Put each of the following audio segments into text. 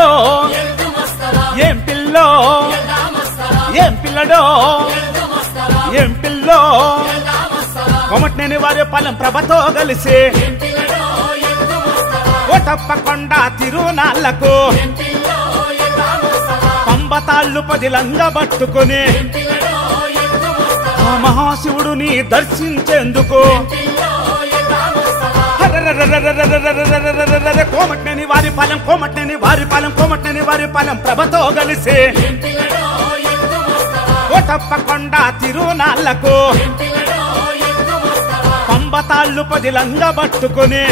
పిల్లడో ఏం పిల్లో ఏం పిల్లడో ఏం పిల్లో కొమట్నేని వారి పాలెం ప్రభతో కలిసి ఓటప్పకొండ తిరునాళ్లకు పంబతాళ్ళు పదిలంగా పట్టుకుని ఆ మహాశివుడుని దర్శించేందుకు కోమట్నేని వారి పాలెం కోమట్నేని వారి పాలెం కోమట్నేని వారి పాలెం ప్రభతో కలిసి ఓటప్పకొండ తిరునాళ్లకు పంబతాళ్ళు పదిలంగా పట్టుకుని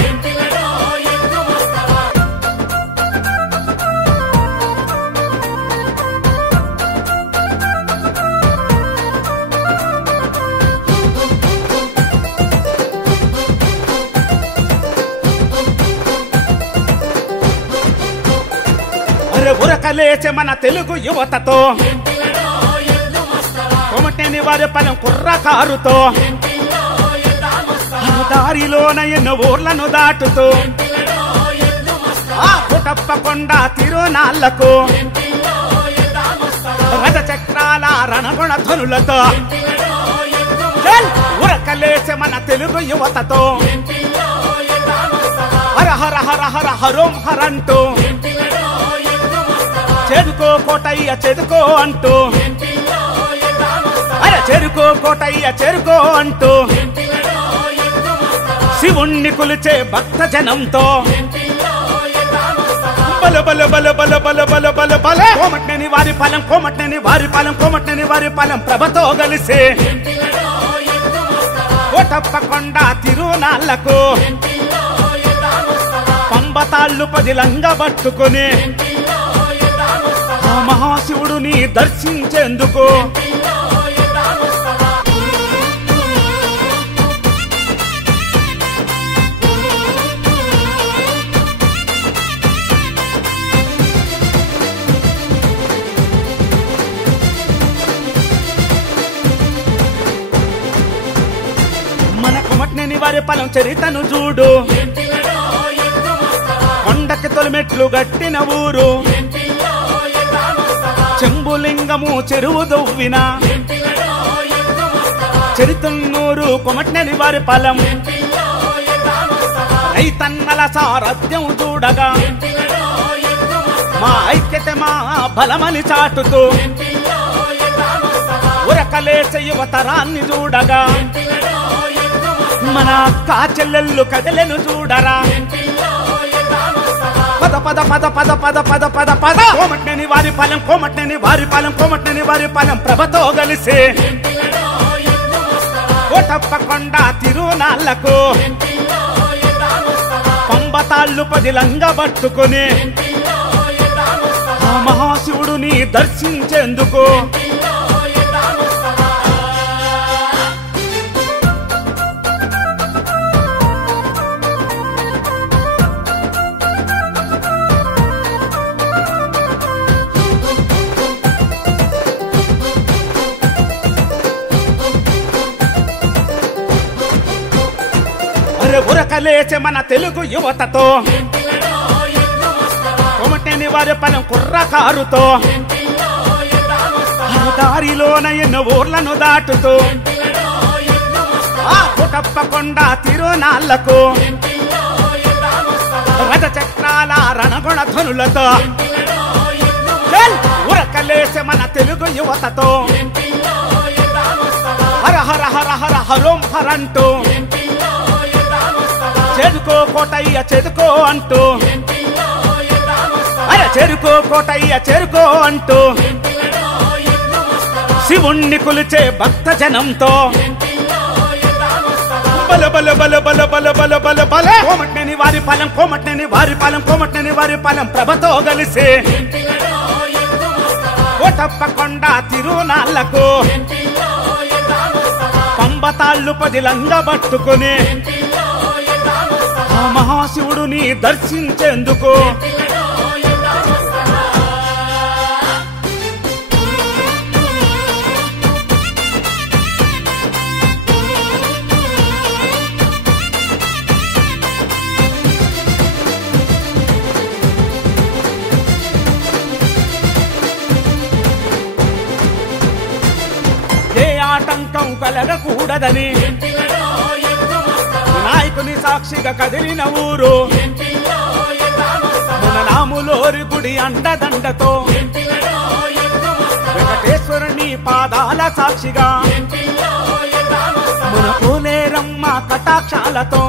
ఉరకలేచే మన తెలుగు యువతతో కోమట్నేని వారి పాలెం కుర్రకారుతో దారిలోన ఎన్నో ఊర్లను దాటుతూ ఆ ఓటప్పకొండ తిరునాళ్లకు రథచక్రాల రణగుణ ధ్వనులతో ఉరకలేచే మన తెలుగు యువతతో హర హర హర హర హరోం హరంటూ చేరుకో కోటయ్య చేరుకో అంటూ అరే చేరుకో కోటయ్య చేరుకో అంటూ శివుణ్ణి కొలిచే భక్త జనంతో బల బల బల బల బల బల బల బల కోమట్నేని వారి పాలెం కోమట్నేని వారి పాలెం కోమట్నేని వారి పాలెం ప్రభతో కలిసి ఓటప్పకొండ తిరునాళ్లకు పంబతాళ్ళు పదిలంగా పట్టుకుని ఆ మహాశివుడుని దర్శించేందుకు మన కోమట్నేని వారి పాలెం చరితను చూడు కొండకి తొలిమెట్లు గట్టిన ఊరు చెంబులింగము చెరువు దొవ్విన చరితున్నూరు కోమట్నేని వారి పాలెం రైతన్నల సారథ్యం చూడగా మా ఐక్యత మా బలమని చాటుతూ ఉరకలేసే యువతరాన్ని చూడగా మన అక్క చెల్లెళ్ళు కదలెను చూడరా పద పద పద పద పద పద పద పద కోమట్నేని వారి పాలెం కోమట్నేని వారి పాలెం కోమట్నేని వారి పాలెం ప్రభతో కలిసి ఓటప్పకొండ తిరునాళ్లకు పంబతాళ్ళు పదిలంగా పట్టుకుని ఆ మహాశివుడుని దర్శించేందుకు ఉరకలేచే మన తెలుగు యువతతో కోమట్నేని వారి పాలెం కుర్రకారుతో దారిలోన ఎన్నో ఊర్లను దాటుతూ ఆ ఓటప్పకొండ తిరునాళ్లకు రథచక్రాల రణగుణ ధ్వనులతో ఉరకలేచే మన తెలుగు యువతతో హర హర హర హర హరోం హరంటూ చేరుకో కోటయ్య చేరుకో అంటూ అరే చేరుకో కోటయ్య చేరుకో అంటూ శివుణ్ణి కొలిచే భక్త జనంతో బల బల బల బల బల బల బల బల కోమట్నేని వారి పాలెం కోమట్నేని వారి పాలెం కోమట్నేని వారి పాలెం ప్రభతో కలిసి ఓటప్పకొండ తిరునాళ్లకు పంబతాళ్ళు పదిలంగా పట్టుకుని ఆ మహాశివుడుని దర్శించేందుకు కల్మషం కలగకూడదని వినాయకుని సాక్షిగా కదిలిన ఊరు మన రాములోరి గుడి అండదండతో వెంకటేశ్వరుని పాదాల సాక్షిగా మన కోలేరమ్మ కటాక్షాలతో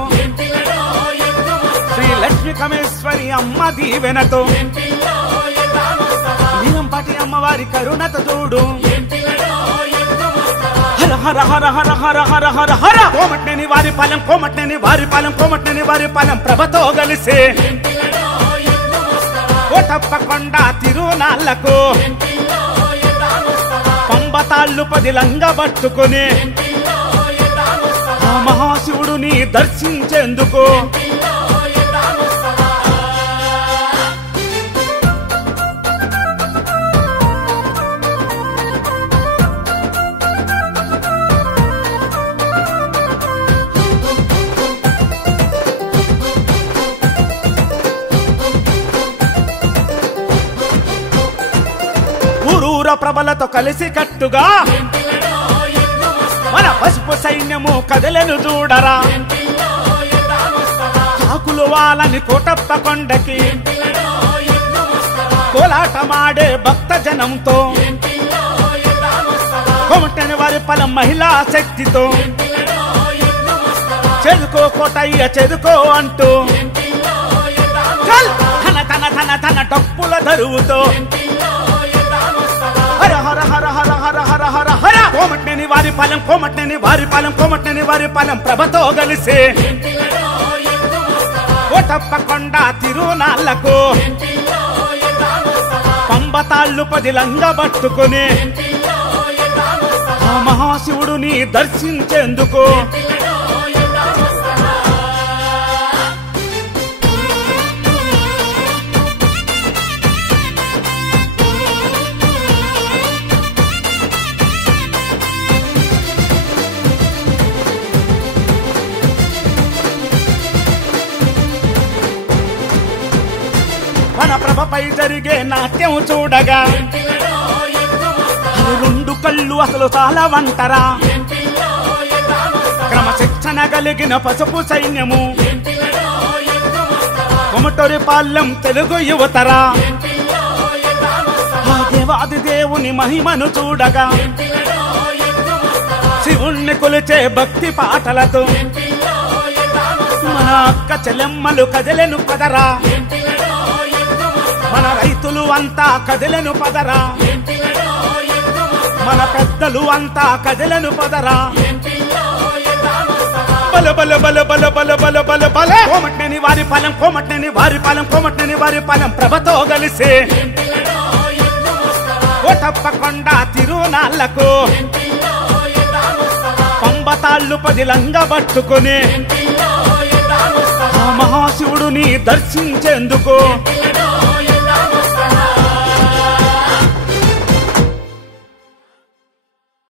శ్రీ లక్ష్మీ కమేశ్వరి అమ్మ దీవెనతో నీలంపాటి అమ్మవారి కరుణతో చూడు హర హర హర హర హర హర హర హర కోమట్నేని వారి పాలెం కోమట్నేని వారి పాలెం కోమట్నేని వారి పాలెం ప్రభతో కలిసే కోటప్పకొండ తిరునాళ్లకు పంబతాళ్ళు 10 లంగబట్టుకుని ఆ మహాశివుడుని దర్శించేందుకు ఊరూర ప్రభలతో కలిసి కట్టుగా మన పసుపు సైన్యము కదలను చూడరా కాకులు వాళ్ళని కోటప్పకొండకి కోలాటమాడే భక్త జనంతో కోమటని వారి పాలెం మహిళా శక్తితో చెదుకో కోటయ్య చెదుకో అంటూ తన తన తన తన డప్పుల దరువుతో హర హర హర హర హర హర హర హర కోమట్నేని వారి పాలెం కోమట్నేని వారి పాలెం కోమట్నేని వారి పాలెం ప్రభతో కలిసే కోటప్పకొండ తిరునాళ్లకు పంబతాళ్ళు 10 లంగబట్టుకుని ఆ మహాశివుడుని దర్శించేందుకు మన ప్రభపై జరిగే నాట్యం చూడగా 2 కళ్ళు అసలు చాలా వంటరా క్రమశిక్షణ కలిగిన పసుపు సైన్యము కొమటూరి పాలెం తెలుగు యువతరా ఆ దేవాది దేవుని మహిమను చూడగా శివుణ్ణి కొలిచే భక్తి పాటలతో మన అక్క చెల్లెమ్మలు కదలెను పదరా మన రైతులు అంతా కదలను పదరా మన పెద్దలు అంతా కదలను పదరా బల బల బల బల బల బల బల బల కోమట్నేని వారి పాలెం కోమట్నేని వారి పాలెం కోమట్నేని వారి పాలెం ప్రభతో కలిసే కోటప్పకొండ తిరునాళ్లకు పంబతాళ్ళు 10 లంగబట్టుకుని ఆ మహాశివుడుని దర్శించేందుకు